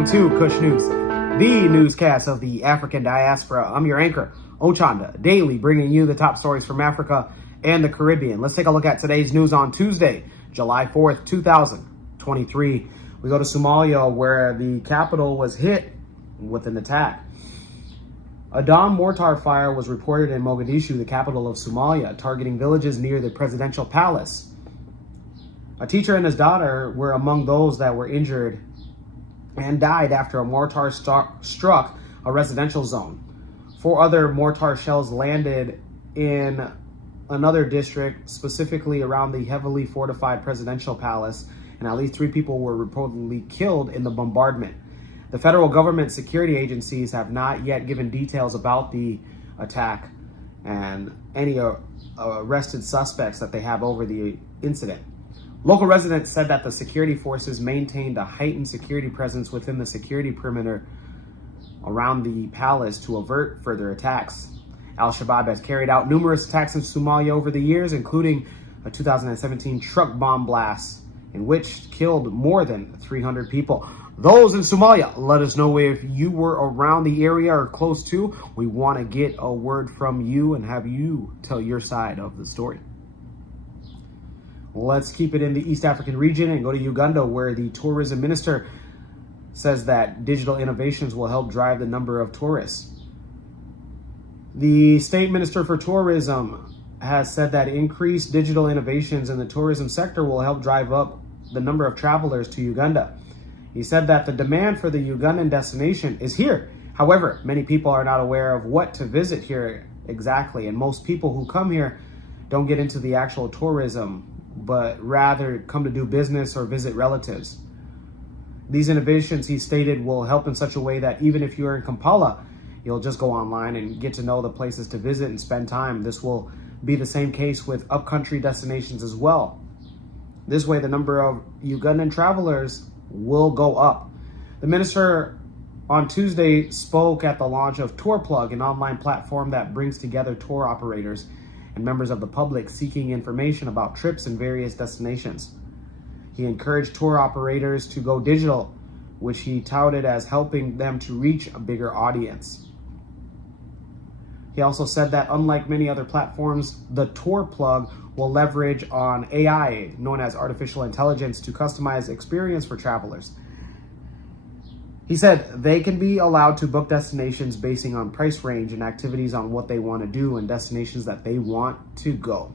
welcome to Kush News, the newscast of the African diaspora. I'm your anchor, Ochanda, daily bringing you the top stories from Africa and the Caribbean. Let's take a look at today's news on Tuesday, July 4th, 2023. We go to Somalia, where the capital was hit with an attack. A dawn mortar fire was reported in Mogadishu, the capital of Somalia, targeting villages near the presidential palace. A teacher and his daughter were among those that were injured and died after a mortar struck a residential zone. 4 other mortar shells landed in another district, specifically around the heavily fortified presidential palace, and at least 3 people were reportedly killed in the bombardment. The federal government security agencies have not yet given details about the attack and any arrested suspects that they have over the incident. Local residents said that the security forces maintained a heightened security presence within the security perimeter around the palace to avert further attacks. Al-Shabaab has carried out numerous attacks in Somalia over the years, including a 2017 truck bomb blast in which killed more than 300 people. Those in Somalia, let us know if you were around the area or close to. We want to get a word from you and have you tell your side of the story. Let's keep it in the East African region and go to Uganda, where the tourism minister says that digital innovations will help drive the number of tourists. The state minister for tourism has said that increased digital innovations in the tourism sector will help drive up the number of travelers to Uganda. He said that the demand for the Ugandan destination is here. However, many people are not aware of what to visit here exactly, and most people who come here don't get into the actual tourism, but rather come to do business or visit relatives. These innovations, he stated, will help in such a way that even if you're in Kampala, you'll just go online and get to know the places to visit and spend time. This will be the same case with upcountry destinations as well. This way, the number of Ugandan travelers will go up. The minister on Tuesday spoke at the launch of TourPlug, an online platform that brings together tour operators and members of the public seeking information about trips and various destinations. He encouraged tour operators to go digital, which he touted as helping them to reach a bigger audience. He also said that unlike many other platforms, the TourPlug will leverage on AI, known as artificial intelligence, to customize experience for travelers. He said they can be allowed to book destinations basing on price range and activities on what they want to do and destinations that they want to go.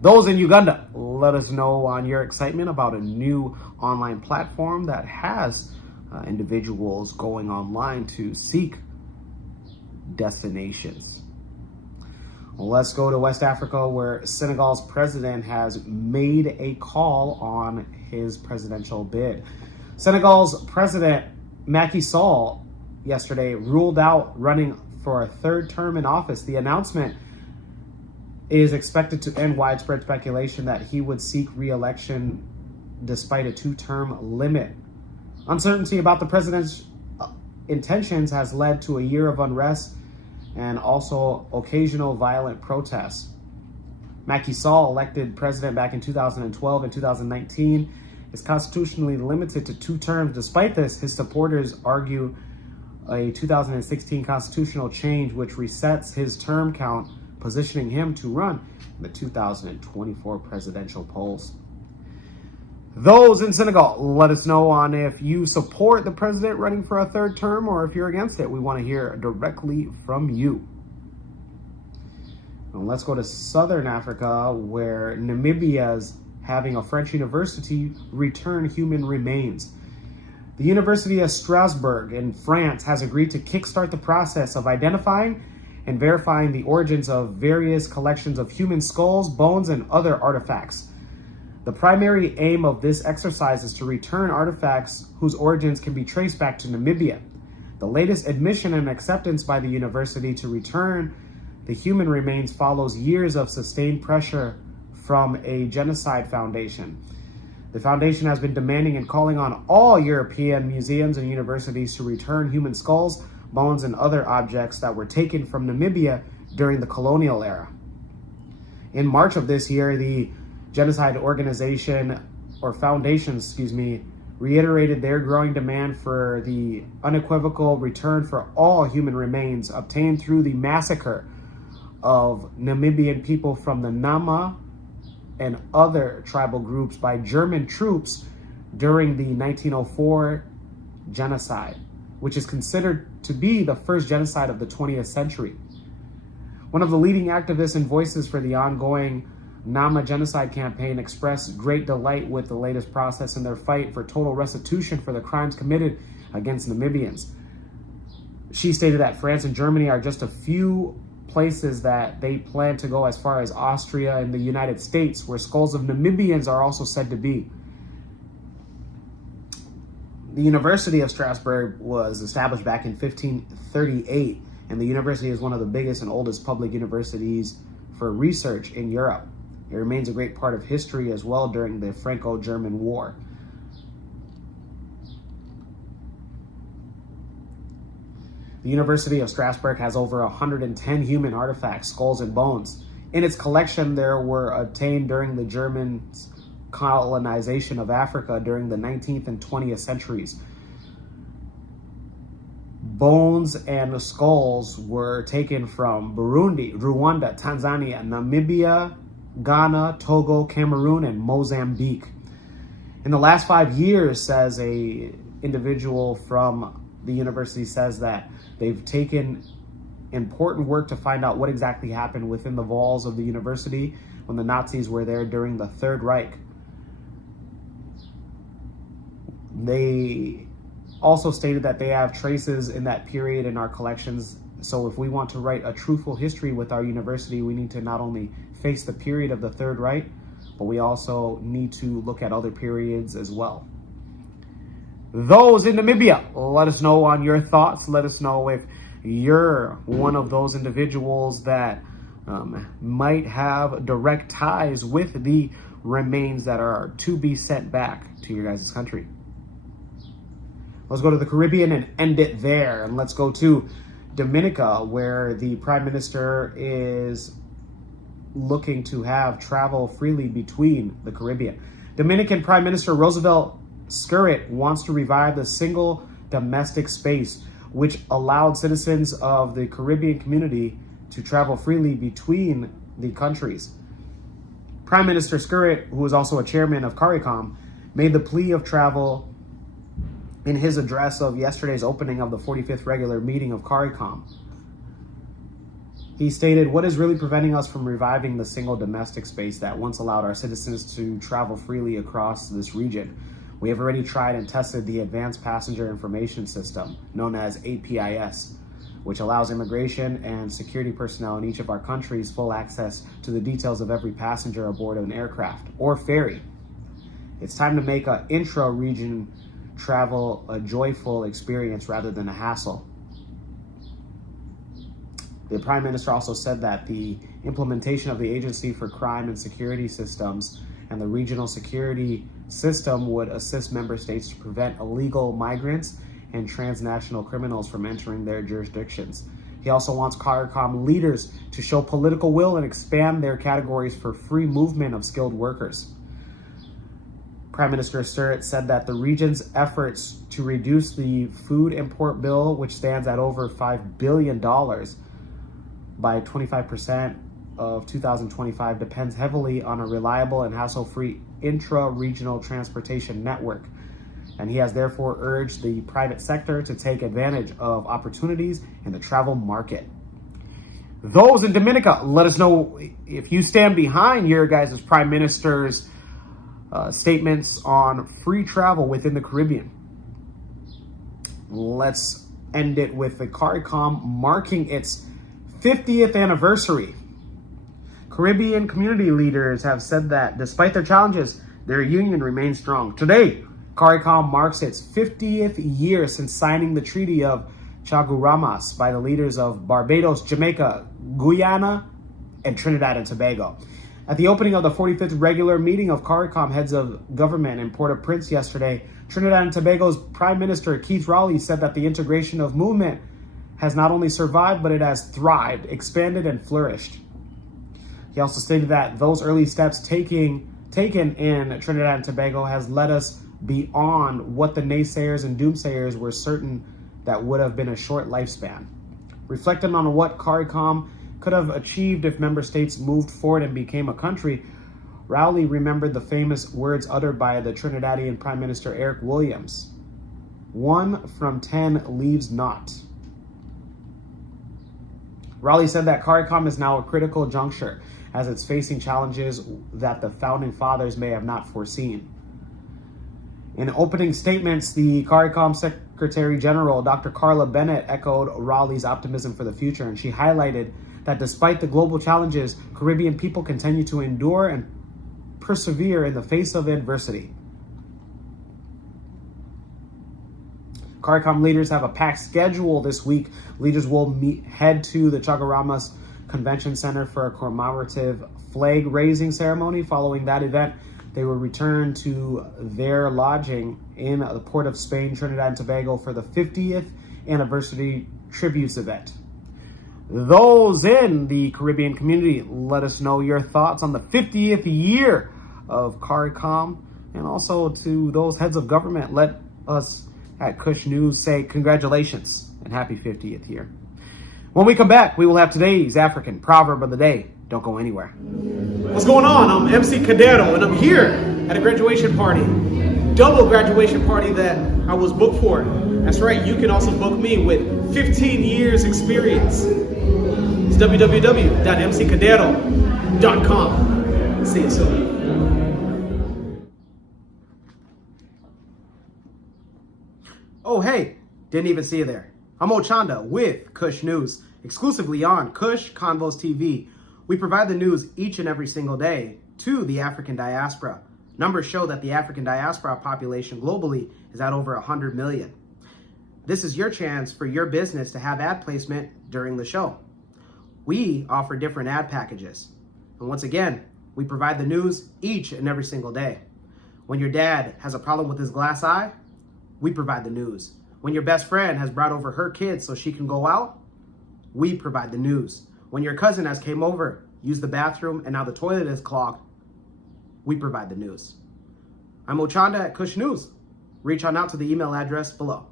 Those in Uganda, let us know on your excitement about a new online platform that has individuals going online to seek destinations. Well, let's go to West Africa, where Senegal's president has made a call on his presidential bid. Senegal's president, Macky Sall, yesterday ruled out running for a 3rd term in office. The announcement is expected to end widespread speculation that he would seek re-election despite a 2-term limit. Uncertainty about the president's intentions has led to a year of unrest and also occasional violent protests. Macky Sall, elected president back in 2012 and 2019, is constitutionally limited to 2 terms. Despite this, his supporters argue a 2016 constitutional change which resets his term count, positioning him to run in the 2024 presidential polls. Those in Senegal, let us know on if you support the president running for a 3rd term or if you're against it. We want to hear directly from you. Now let's go to Southern Africa, where Namibia's having a French university return human remains. The University of Strasbourg in France has agreed to kickstart the process of identifying and verifying the origins of various collections of human skulls, bones, and other artifacts. The primary aim of this exercise is to return artifacts whose origins can be traced back to Namibia. The latest admission and acceptance by the university to return the human remains follows years of sustained pressure from a genocide foundation. The foundation has been demanding and calling on all European museums and universities to return human skulls, bones, and other objects that were taken from Namibia during the colonial era. In March of this year, the genocide organization, or foundation, reiterated their growing demand for the unequivocal return for all human remains obtained through the massacre of Namibian people from the Nama and other tribal groups by German troops during the 1904 genocide, which is considered to be the first genocide of the 20th century. One of the leading activists and voices for the ongoing Nama genocide campaign expressed great delight with the latest process in their fight for total restitution for the crimes committed against Namibians. She stated that France and Germany are just a few places that they plan to go, as far as Austria and the United States, where skulls of Namibians are also said to be. The University of Strasbourg was established back in 1538, and the university is one of the biggest and oldest public universities for research in Europe. It remains a great part of history as well during the Franco-German War. The University of Strasbourg has over 110 human artifacts, skulls, and bones. In its collection, there were obtained during the Germans' colonization of Africa during the 19th and 20th centuries. Bones and skulls were taken from Burundi, Rwanda, Tanzania, Namibia, Ghana, Togo, Cameroon, and Mozambique. In the last 5 years, says a individual from the university, says that they've taken important work to find out what exactly happened within the walls of the university when the Nazis were there during the Third Reich. They also stated that they have traces in that period in our collections. So if we want to write a truthful history with our university, we need to not only face the period of the Third Reich, but we also need to look at other periods as well. Those in Namibia, let us know on your thoughts. Let us know if you're one of those individuals that might have direct ties with the remains that are to be sent back to your guys' country. Let's go to the Caribbean and end it there. And let's go to Dominica, where the Prime Minister is looking to have travel freely between the Caribbean. Dominican Prime Minister Roosevelt Skerritt wants to revive the single domestic space, which allowed citizens of the Caribbean community to travel freely between the countries. Prime Minister Skerritt, who is also a chairman of CARICOM, made the plea of travel in his address of yesterday's opening of the 45th regular meeting of CARICOM. He stated, "What is really preventing us from reviving the single domestic space that once allowed our citizens to travel freely across this region? We have already tried and tested the Advanced Passenger Information System, known as APIS, which allows immigration and security personnel in each of our countries full access to the details of every passenger aboard an aircraft or ferry. It's time to make an intra-region travel a joyful experience rather than a hassle." The Prime Minister also said that the implementation of the Agency for Crime and Security Systems and the Regional Security System would assist member states to prevent illegal migrants and transnational criminals from entering their jurisdictions. He also wants CARICOM leaders to show political will and expand their categories for free movement of skilled workers. Prime Minister Skerritt said that the region's efforts to reduce the food import bill, which stands at over $5 billion by 25% of 2025, depends heavily on a reliable and hassle-free intra-regional transportation network. And he has therefore urged the private sector to take advantage of opportunities in the travel market. Those in Dominica, let us know if you stand behind your guys' Prime Minister's statements on free travel within the Caribbean. Let's end it with the CARICOM marking its 50th anniversary. Caribbean community leaders have said that despite their challenges, their union remains strong. Today, CARICOM marks its 50th year since signing the Treaty of Chaguaramas by the leaders of Barbados, Jamaica, Guyana, and Trinidad and Tobago. At the opening of the 45th regular meeting of CARICOM heads of government in Port-au-Prince yesterday, Trinidad and Tobago's Prime Minister Keith Rowley said that the integration of movement has not only survived, but it has thrived, expanded, and flourished. He also stated that those early steps taken in Trinidad and Tobago has led us beyond what the naysayers and doomsayers were certain that would have been a short lifespan. Reflecting on what CARICOM could have achieved if member states moved forward and became a country, Rowley remembered the famous words uttered by the Trinidadian Prime Minister Eric Williams: 1 from 10 leaves not. Rowley said that CARICOM is now a critical juncture as it's facing challenges that the founding fathers may have not foreseen. In opening statements, the CARICOM Secretary General, Dr. Carla Bennett, echoed Rowley's optimism for the future, and she highlighted that despite the global challenges, Caribbean people continue to endure and persevere in the face of adversity. CARICOM leaders have a packed schedule this week. Leaders will head to the Chaguaramas Convention Center for a commemorative flag raising ceremony. Following that event, they will return to their lodging in the Port of Spain, Trinidad and Tobago, for the 50th anniversary tributes event. Those in the Caribbean community, let us know your thoughts on the 50th year of CARICOM, and also to those heads of government, let us at Kush News say congratulations and happy 50th year. When we come back, we will have today's African proverb of the day. Don't go anywhere. What's going on? I'm MC Cadero, and I'm here at a graduation party. Double graduation party that I was booked for. That's right, you can also book me with 15 years experience. It's www.mccadero.com. See you soon. Oh, hey, didn't even see you there. I'm Ochanda with Kush News, exclusively on Kush Convos TV. We provide the news each and every single day to the African diaspora. Numbers show that the African diaspora population globally is at over 100 million. This is your chance for your business to have ad placement during the show. We offer different ad packages. And once again, we provide the news each and every single day. When your dad has a problem with his glass eye, we provide the news. When your best friend has brought over her kids so she can go out, we provide the news. When your cousin has came over, used the bathroom, and now the toilet is clogged, we provide the news. I'm Ochanda at Kush News. Reach on out to the email address below.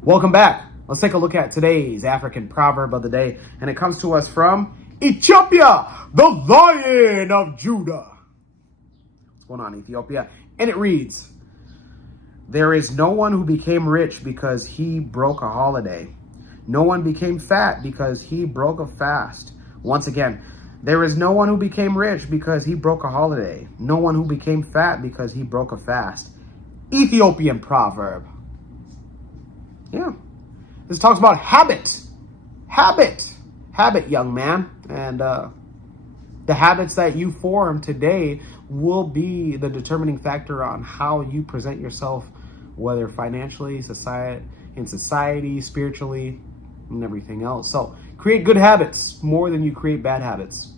Welcome back. Let's take a look at today's African proverb of the day, and it comes to us from Ethiopia, the Lion of Judah. What's going on, Ethiopia? And it reads, there is no one who became rich because he broke a holiday. No one became fat because he broke a fast. Once again, there is no one who became rich because he broke a holiday. No one who became fat because he broke a fast. Ethiopian proverb. Yeah. This talks about habit. Habit, young man. And the habits that you form today will be the determining factor on how you present yourself, whether financially, in society, spiritually, and everything else. So create good habits more than you create bad habits.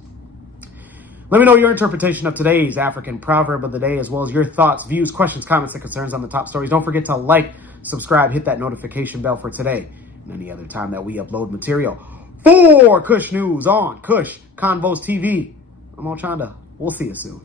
Let me know your interpretation of today's African proverb of the day, as well as your thoughts, views, questions, comments, and concerns on the top stories. Don't forget to like, subscribe, hit that notification bell for today and any other time that we upload material. For Kush News on Kush Convos TV, I'm Ochanda. We'll see you soon.